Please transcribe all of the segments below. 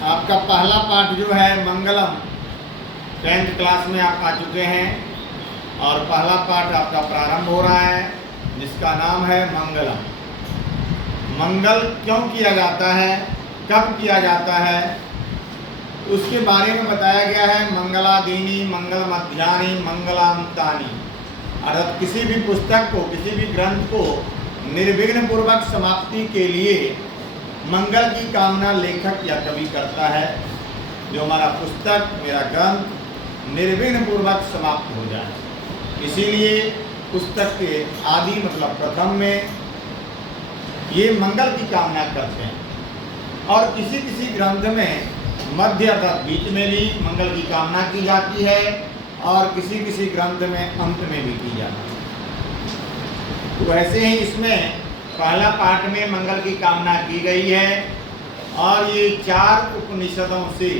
आपका पहला पाठ जो है मंगलम, 10th क्लास में आप आ चुके हैं और पहला पाठ आपका प्रारंभ हो रहा है जिसका नाम है मंगलम। मंगल क्यों किया जाता है, कब किया जाता है, उसके बारे में बताया गया है। मंगलादीनी मंगल मध्यानि मंगलांतानि, अर्थात किसी भी पुस्तक को, किसी भी ग्रंथ को निर्विघ्न पूर्वक समाप्ति के लिए मंगल की कामना लेखक या कवि करता है, जो हमारा पुस्तक, मेरा ग्रंथ निर्विघ्न पूर्वक समाप्त हो जाए। इसीलिए पुस्तक के आदि मतलब प्रथम में ये मंगल की कामना करते हैं। और किसी किसी ग्रंथ में मध्य अर्थात बीच में भी मंगल की कामना की जाती है और किसी किसी ग्रंथ में अंत में भी की जाती है। तो ऐसे ही इसमें पहला पाठ में मंगल की कामना की गई है और ये 4 उपनिषदों से,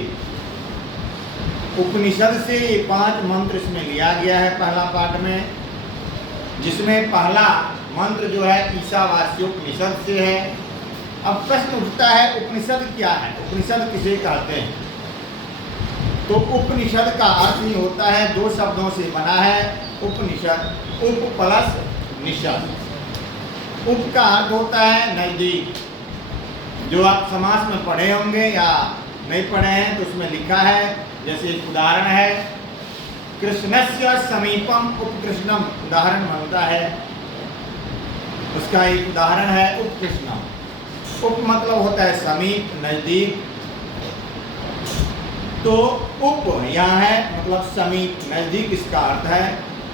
उपनिषद से 5 मंत्र इसमें लिया गया है पहला पाठ में, जिसमें पहला मंत्र जो है ईशावास्योपनिषद से है। अब प्रश्न उठता है उपनिषद क्या है, उपनिषद किसे कहते हैं? तो उपनिषद का अर्थ ही होता है, 2 शब्दों से बना है उपनिषद, उप प्लस निषद। उप का अर्थ होता है नजदीक, जो आप समास में पढ़े होंगे या नहीं पढ़े हैं तो उसमें लिखा है। जैसे एक उदाहरण है, कृष्णस्य समीपम उपकृष्णम, उदाहरण बनता है, उसका एक उदाहरण है उपकृष्णम। उप मतलब होता है समीप, नजदीक, तो उप यहाँ है मतलब समीप, नजदीक इसका अर्थ है।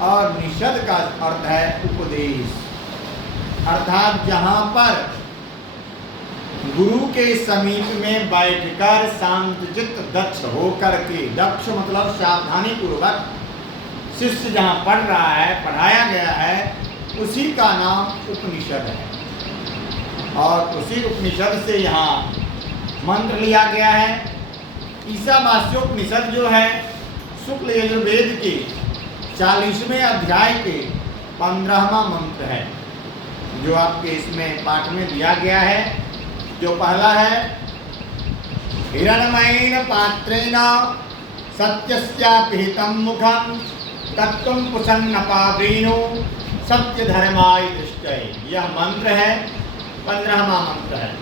और निषद का अर्थ है उपदेश, अर्थात जहाँ पर गुरु के समीप में बैठकर शांतचित्त दक्ष होकर के, दक्ष मतलब सावधानी पूर्वक शिष्य जहाँ पढ़ रहा है, पढ़ाया गया है, उसी का नाम उपनिषद है। और उसी उपनिषद से यहाँ मंत्र लिया गया है। ईशावास्योपनिषद जो है शुक्ल यजुर्वेद के 40वें अध्याय के 15वां मंत्र है, जो आपके इसमें पाठ में दिया गया है। जो पहला है, हिरण्मयेन पात्रेण सत्यस्यापिहितं मुखं तत्त्वं पुषन्नपावृणो सत्य धर्माय दृष्टये। यह मंत्र है, 15वां मंत्र है।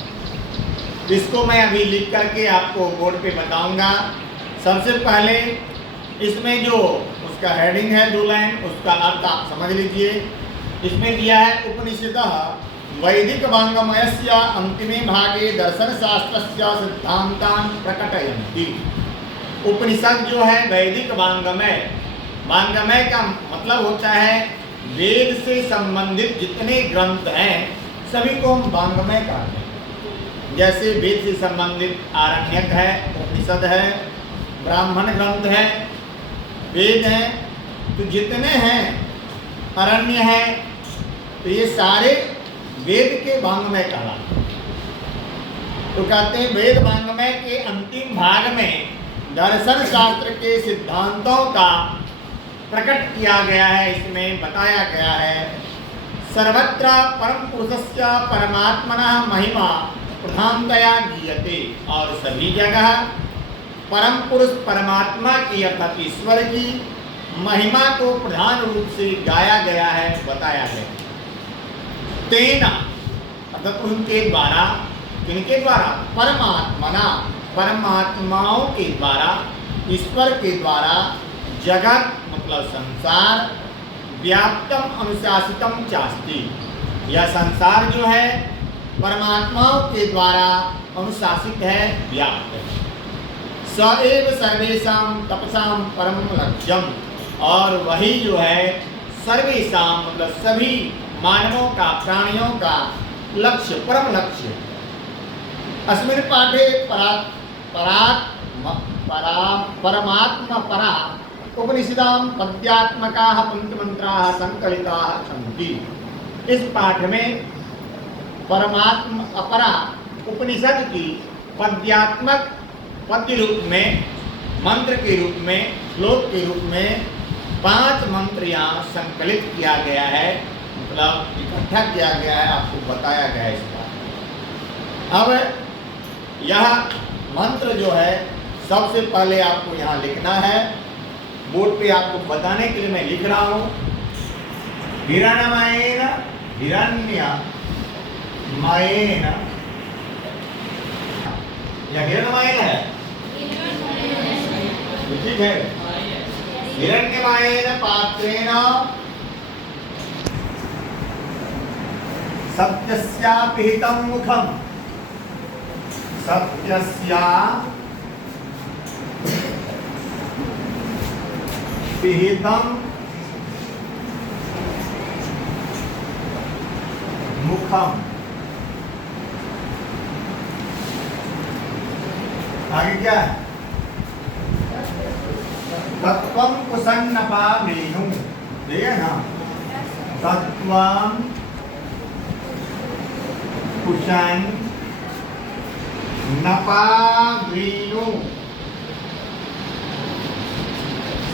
इसको मैं अभी लिख करके आपको बोर्ड पे बताऊंगा। सबसे पहले इसमें जो उसका हेडिंग है 2 लाइन, उसका अर्थ आप समझ लीजिए। इसमें दिया है उपनिषदः वैदिक वाङ्मयस्य अंतिमे भागे दर्शन शास्त्रस्य सिद्धांतान् प्रकटयन्ति। उपनिषद जो है वैदिक वाङ्मय, वाङ्मय का मतलब होता है वेद से संबंधित जितने ग्रंथ हैं सभी को हम वाङ्मय कहते हैं। जैसे वेद से संबंधित आरण्यक है, उपनिषद है, ब्राह्मण ग्रंथ है, वेद हैं, तो जितने हैं, अरण्य हैं, तो ये सारे वेद के वाङ्मय कहलाते हैं। तो कहते हैं वेद वाङ्मय के अंतिम भाग में दर्शन शास्त्र के सिद्धांतों का प्रकट किया गया है, इसमें बताया गया है। सर्वत्र परम पुरुषस्य परमात्मनः महिमा प्रधानतया गीयते, और सभी जगह परम पुरुष परमात्मा की अर्थात ईश्वर की महिमा को प्रधान रूप से गाया गया है, बताया गया। तेना अर्थात उनके द्वारा, किनके द्वारा? परमात्मना, परमात्माओं के द्वारा, ईश्वर के द्वारा, जगत मतलब संसार, व्याप्तम अनुशासितम चास्ति, यह संसार जो है परमात्माओं के द्वारा अनुशासित है, व्याप्त है। स एव सर्वेषां तपसां परम लक्ष्यम, और वही जो है सर्वेषां मतलब सभी मानवों का, प्राणियों का लक्ष्य, परम लक्ष्य। अस्मिन् पाठे परमात्मा परा उपनिषदां पद्यात्मकाः पंचमंत्राः संकलिताः सन्ति। इस पाठ में परमात्मा अपरा उपनिषद की पद्यात्मक, पद्य रूप में, मंत्र के रूप में, श्लोक के रूप में 5 मंत्र यहाँ संकलित किया गया है, मतलब इकट्ठा किया गया है, आपको बताया गया है इसका। अब यह मंत्र जो है सबसे पहले आपको यहाँ लिखना है। बोर्ड पे आपको बताने के लिए मैं लिख रहा हूँ। हिरणमयेन हिरण्यमयेन, या हिरणमयेन है ठीक है। हिरण्यमयेन पात्रेण सत्यस्यापिहितं मुखम्, सत्यस्यापिहितं मुखम्। आगे क्या है? तत्वं कुसन्नपामेनु, ठीक है ना? तत्वं कुसन्नपामेनु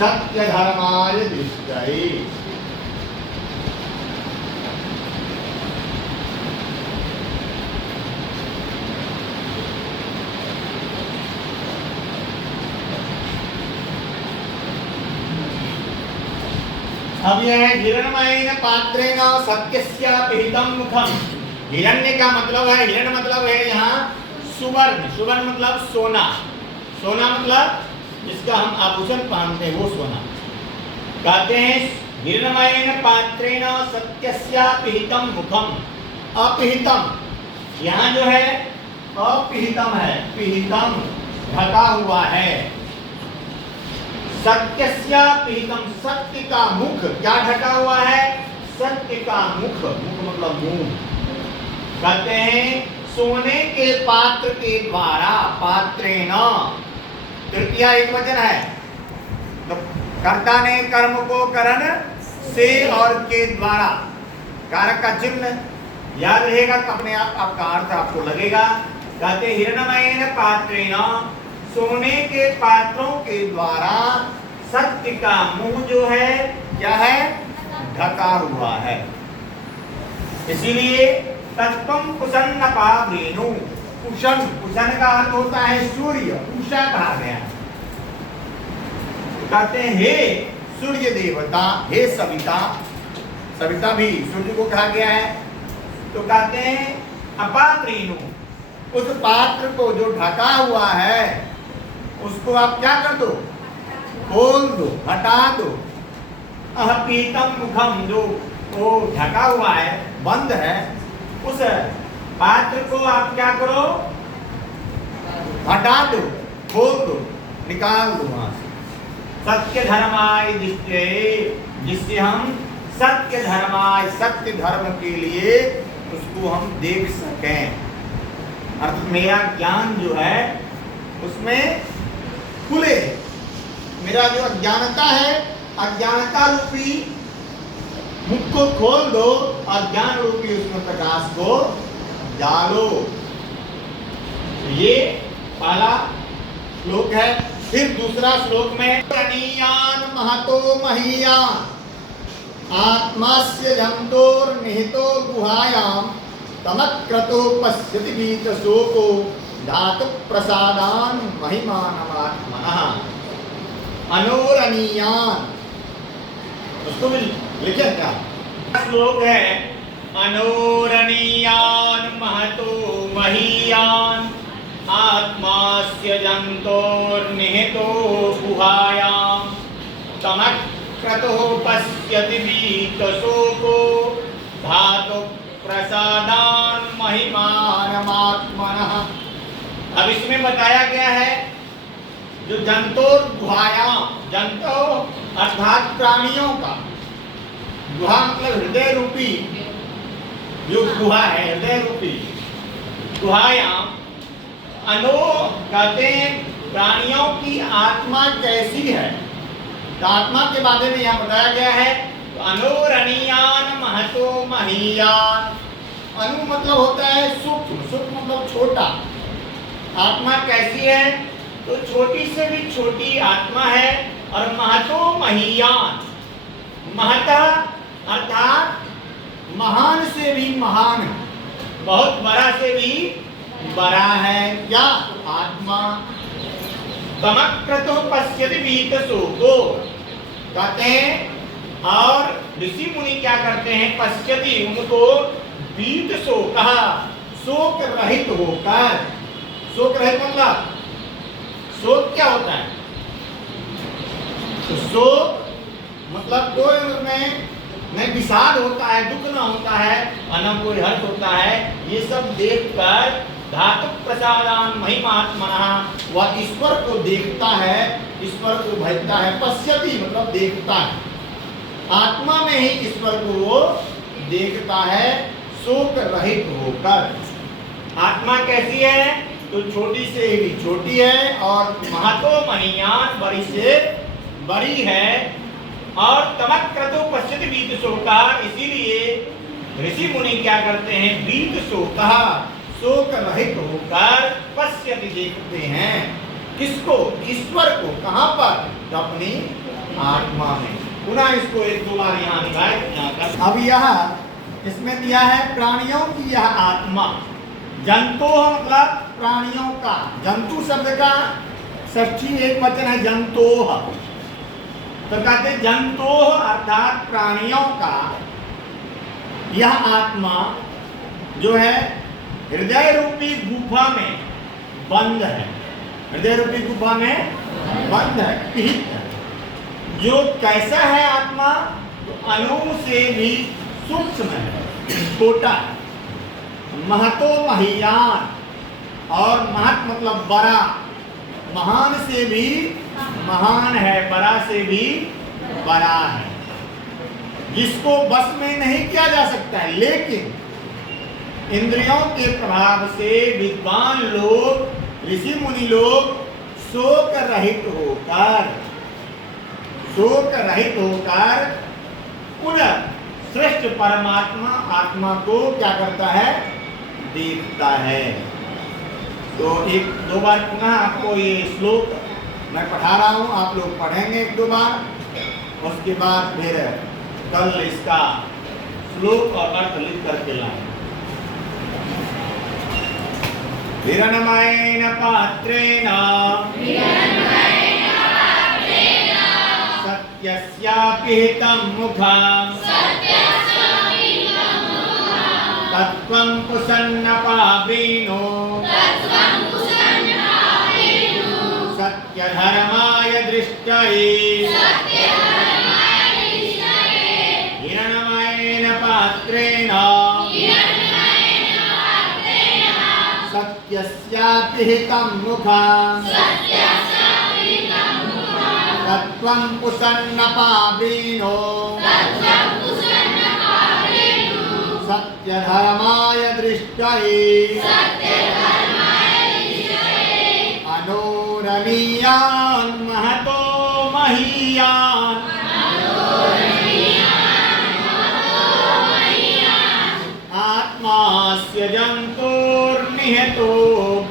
सत्यधर्माय दृष्टये। अब यह है हिरणमयेन पात्रेण सत्यस्यापिहितं मुखम्। हिरण्य का मतलब है, हिरण मतलब है यहाँ सुवर्ण, सुवर्ण मतलब सोना, सोना मतलब जिसका हम आभूषण पहनते हैं वो सोना। कहते हैं हिरणमयेन पात्रेण सत्यस्यापिहितं मुखम्। अपिहितम यहाँ जो है अपिहितम है, पिहितम ढका हुआ है। सत्यस्यापिहितं सत्य का मुख क्या ढका हुआ है? सत्य का मुख, मुख मतलब मुंह। कहते हैं सोने के पात्र के द्वारा, पात्रेण तृतीया एक वचन है, तो कर्ता ने कर्म को करण से और के द्वारा, कारक का चिन्ह याद रहेगा तो अपने आप आपका अर्थ आपको लगेगा। कहते हिरणमयेन पात्रेण सोने के पात्रों के द्वारा सत्य का मुंह जो है क्या है? ढका हुआ है। इसीलिए तत्वं कुसन्नपामेनु, कुशन, कुशन का अर्थ होता है सूर्य, उषा कहा गया। कहते हैं हे सूर्य देवता, हे सविता, सविता भी सूर्य को कहा गया है। तो कहते हैं अपात्रेनु, उस पात्र को जो ढका हुआ है उसको आप क्या कर दो? खोल दो, हटा दो। अपिहितं मुखम, जो वो ढका हुआ है, बंद है, उस पात्र को आप क्या करो? हटा दो, खोल दो, निकाल दो वहां से। सत्य धर्माय दृष्टये, जिससे हम सत्य धर्माय, सत्य धर्म के लिए उसको हम देख सकें। अर्थात मेरा ज्ञान जो है उसमें खुले, मेरा जो अज्ञानता है, अज्ञानता रूपी मुख को खोल दो और ज्ञान रूपी उसमें प्रकाश को डालो। ये पहला श्लोक है। फिर दूसरा श्लोक में अनीयान महतो महीयान आत्मास्य जंतोर्निहितो गुहायां तमक्रतो पश्यति वीतशोको धातु प्रसादान महिमानमात्मनः। अनोरणीयान, उसको भी लिखे क्या? श्लोक है अनोरणीयान महतो महीयान आत्मास्य जंतोर्निहितो गुहायां तमक्रतो पश्यति वीतशोको धातु प्रसादान महिमानमात्मनः। अब इसमें बताया गया है जो जंतोर गुहायां, जंतो अर्थात प्राणियों का, गुहा मतलब हृदय रूपी जो गुहा है, हृदय रूपी गुहायां। अनो कहते हैं प्राणियों की आत्मा कैसी है, तो आत्मा के बारे में यहाँ बताया गया है। तो अनोरणीयान महतो महीयान, अनु मतलब होता है सूक्ष्म, सूक्ष्म मतलब छोटा। आत्मा कैसी है? तो छोटी से भी छोटी आत्मा है। और महतो महीयान, महता अर्थात महान से भी महान, बहुत बड़ा से भी बड़ा है क्या? आत्मा। तमक्रतो पश्यति वीतशोको, कहते हैं और ऋषि मुनि क्या करते हैं? पश्यति, उनको वीत शोक, शोक रहित होकर। शोक रहित मतलब शोक क्या होता है? तो शोक मतलब कोई उसमें नहीं विषाद होता है, दुख ना होता है, न कोई हर्ष होता है। ये सब देखकर धातु प्रसादान महिमात्मनः, वह ईश्वर को देखता है, ईश्वर को भजता है। पश्यति मतलब देखता है, आत्मा में ही ईश्वर को वो देखता है, शोक रहित होकर। आत्मा कैसी है? तो छोटी से भी छोटी है और महतो महियान, बड़ी से बड़ी है। और तमक्रतो पश्यति वीत शोका, इसीलिए ऋषि मुनि क्या करते हैं? वीत शोका, शोक रहित होकर पश्यति देखते हैं। किसको? ईश्वर को। कहाँ पर? अपनी आत्मा में। पुनः इसको एक दो बार यहाँ दिखाए। अब यह इसमें दिया है प्राणियों की यह आत्मा। जंतु मतलब प्राणियों का, जंतु शब्द का षष्ठी एक वचन है जंतोः, तो कहते जंतोः अर्थात प्राणियों का यह आत्मा जो है हृदय रूपी गुफा में बंद है। हृदय रूपी गुफा में बंद है, पिहित है। जो कैसा है आत्मा? तो अणु से भी सूक्ष्म है, छोटा है। महतो महियान, और महत मतलब बड़ा, महान से भी महान है, बड़ा से भी बड़ा है, जिसको बस में नहीं किया जा सकता है। लेकिन इंद्रियों के प्रभाव से विद्वान लोग, ऋषि मुनि लोग शोक रहित होकर पुनः श्रेष्ठ परमात्मा आत्मा को क्या करता है? देखता है। तो एक दो बार पुनः आपको ये श्लोक मैं पढ़ा रहा हूँ, आप लोग पढ़ेंगे एक दो बार, उसके बाद फिर कल इसका श्लोक और अर्थ लिख करके लाएंगे। हिरणमयेन पात्रेण सत्यस्यापिहितं मुखं तत्त्वं कुसन्नपावृणो सत्यधर्माय दृष्टये। हिरणमयेन पात्रेण सत्यस्यापिहितं मुखं तत्त्वं कुसन्नपावृणो सत्यधर्माय दृष्टये। अनोरणीयान् महतो महीयान् आत्मास्य जन्तुर्निहतो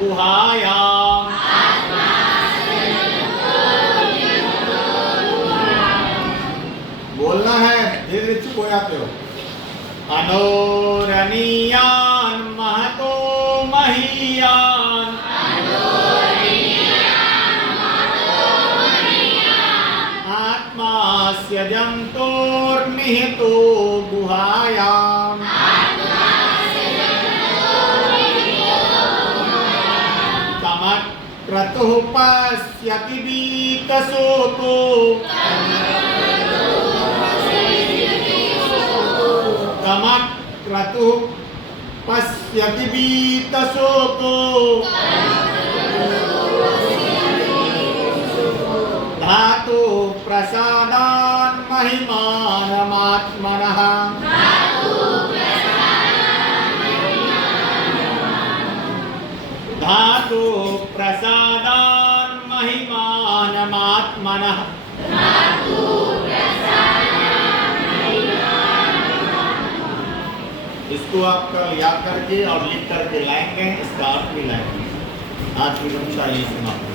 गुहायाम्। बोलना है, धीरे चुप हो जाते हो। अनोरणीयान् महतो महीयान् आत्मास्य जन्तुर्निहितो गुहायाम्। तमक्रतुः पश्यति वीतशोको तमक्रतुः पश्यति वीतशोको धातु प्रसादान् महिमानमात्मनः। धातु प्रसादान् महिमानमात्मनः। इसको आप कल याद करके और लिख करके लाएंगे, इसका अर्थ भी लाएंगे। आज की कक्षा ये समाप्त।